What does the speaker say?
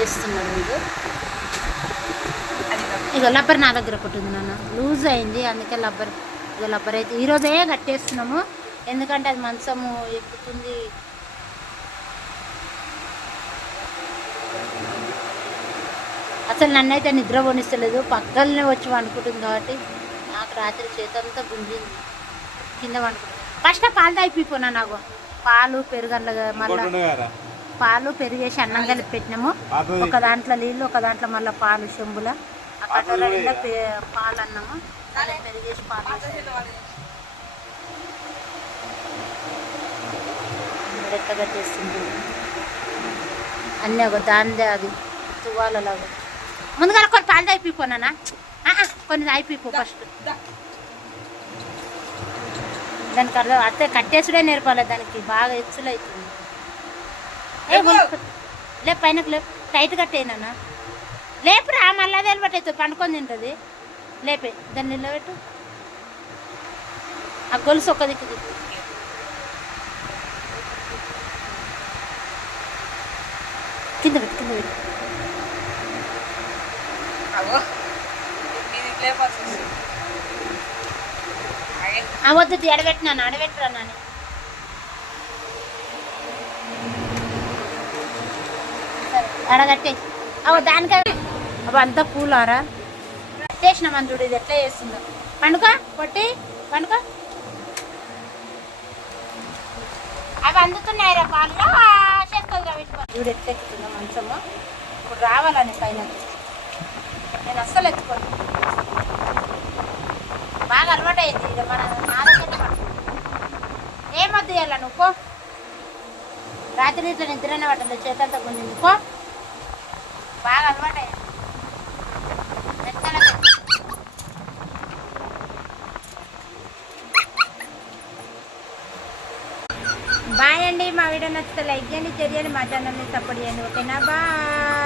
వేస్తున్నాడు మీకు. ఇక లబ్బర్ నా దగ్గర ఒకటి ఉంది నాన్న, లూజ్ అయింది అందుకే లబ్బర్. ఇక లబ్బర్ అయితే ఈరోజే కట్టేస్తున్నాము, ఎందుకంటే అది మంచము ఎక్కుతుంది. అసలు నన్నైతే నిద్ర పోనిస్తలేదు, పక్కలనే వచ్చి వండుకుంటుంది కాబట్టి నాకు రాత్రి చేతంతా గుంజింది, కింద వండుకుంటుంది. ఫస్ట్ పాలు తాగిపోయిపోయినా నాకు, పాలు పెరుగల్ల, మళ్ళీ పాలు పెరిగేసి అన్నం కలిపి పెట్టినాము. ఒక దాంట్లో నీళ్ళు, ఒక దాంట్లో మళ్ళీ పాలు చెంబుల, ఆ కట్టలో పాలు అన్నాము, అలా పెరిగేసి పాలు ఎట్టగా చేస్తుంది అన్నీ ఒక దానిదే అది తువ్వాలలాగా. ముందుగా కొన్ని పాలు తాగిపోయిపోనా, కొన్ని తాగిపోయిపో ఫస్ట్. దానికి అర్థం అత్తే కట్టేసుడే నేర్పాలి, దానికి బాగా ఎచ్చులు అవుతుంది. లే పైనకు లేపు, టైట్ కట్టేనా లేపురా, మళ్ళీ అదే అలవాటు అవుతుంది, పండుకొని తింటుంది. లేపే దాన్ని నిలబెట్టు, ఆ గొలుసు ఒక్క దిక్కు దిక్కు. కింద పెట్టు, కింద పెట్టు. వద్దు ఎడబెట్టినాను, అడబెట్టురా నాని. అడగట్టే దానికే అవి అంతా కూలారా కట్టేసినామని చూడు, ఇది ఎట్లా చేస్తుందో. పండుగ కొట్టి పండుగ అవి అందుతున్నాయిరా పాలలో, చేస్తుందిరా పెట్టుకోండి. చూడు ఎట్లా ఎక్కుతుందో మంచము. ఇప్పుడు రావాలని పైన నేను అస్సలు ఎత్తుకోను, బాగా అలవాటు అయింది. ఇక మన ఏమొద్దు ఇవ్వాల నువ్వు, రాత్రి ఇట్లా నిద్రనే పట్టదు, చేతంతా గుంజింది పో, బాగా అలవాటు అయింది. బాయ్ అండి, మా వీడియో నచ్చితే లైక్ చేయండి, షేర్ చేయండి, మా ఛానల్ని సపోర్ట్ చేయండి. ఓకేనా, బాయ్.